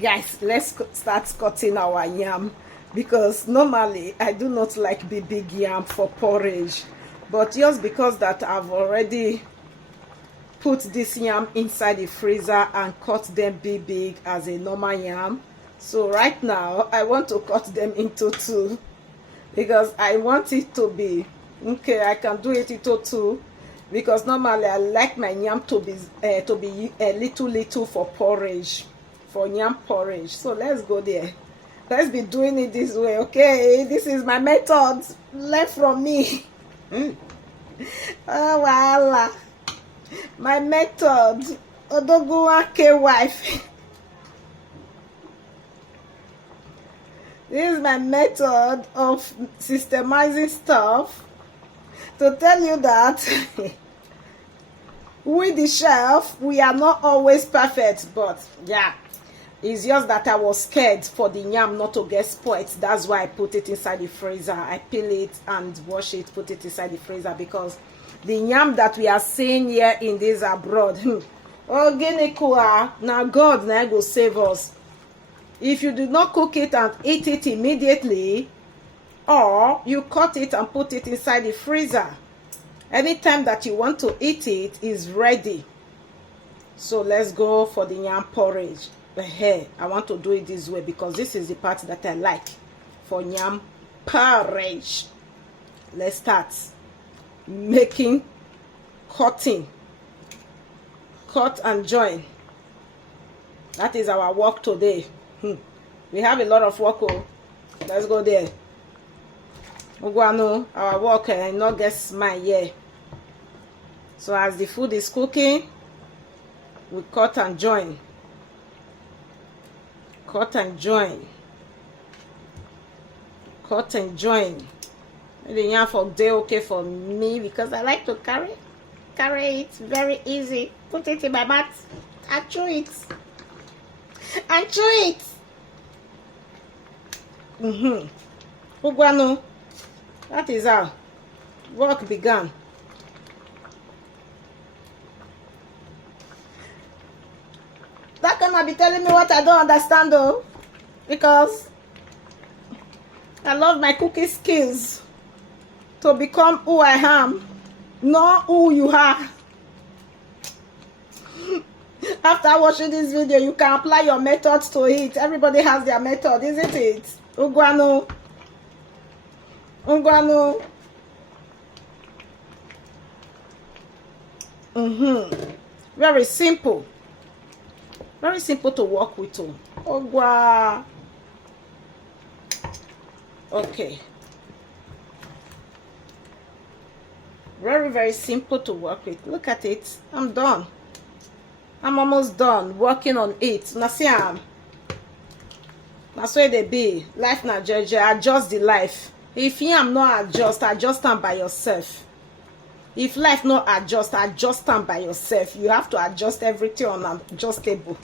Guys, let's start cutting our yam, because normally I do not like the big yam for porridge, but just because that I've already put this yam inside the freezer and cut them big as a normal yam, so right now I want to cut them into two, because I want it to be okay. I can do it into two because normally I like my yam to be a little for porridge, for yam porridge. So let's go there. Let's be doing it this way, okay? This is my method. Learn from me. Oh, voila. My method. Odoguwake wife. This is my method of systemizing stuff to tell you that we the chef, we are not always perfect, but yeah, it's just that I was scared for the yam not to get spoiled. That's why I put it inside the freezer. I peel it and wash it, put it inside the freezer, because the yam that we are seeing here in this abroad, oh genekua, now God now go save us. If you do not cook it and eat it immediately, or you cut it and put it inside the freezer, anytime that you want to eat it is ready. So let's go for the yam porridge. Hey, I want to do it this way because this is the part that I like for yam porridge. Let's start making cutting. Cut and join. That is our work today. We have a lot of work. Oh. Let's go there. Our work and not get smile here. So as the food is cooking, we cut and join. Cut and join. Cut and join. The yam for day okay for me because I like to carry it very easy. Put it in my mouth and chew it. And chew it. Ugwano. That is how work began. That cannot be telling me what I don't understand though, because I love my cooking skills to become who I am, not who you are. After watching this video, you can apply your methods to it. Everybody has their method, isn't it? Ugwano. Ugwano. Very simple. Very simple to work with. Ogwa. Okay. Very simple to work with. Look at it. I'm done. I'm almost done working on it. Now see, that's where they be. Life na jeje. Adjust the life. If you am not adjust them by yourself. If life not adjust them by yourself. You have to adjust everything on adjustable.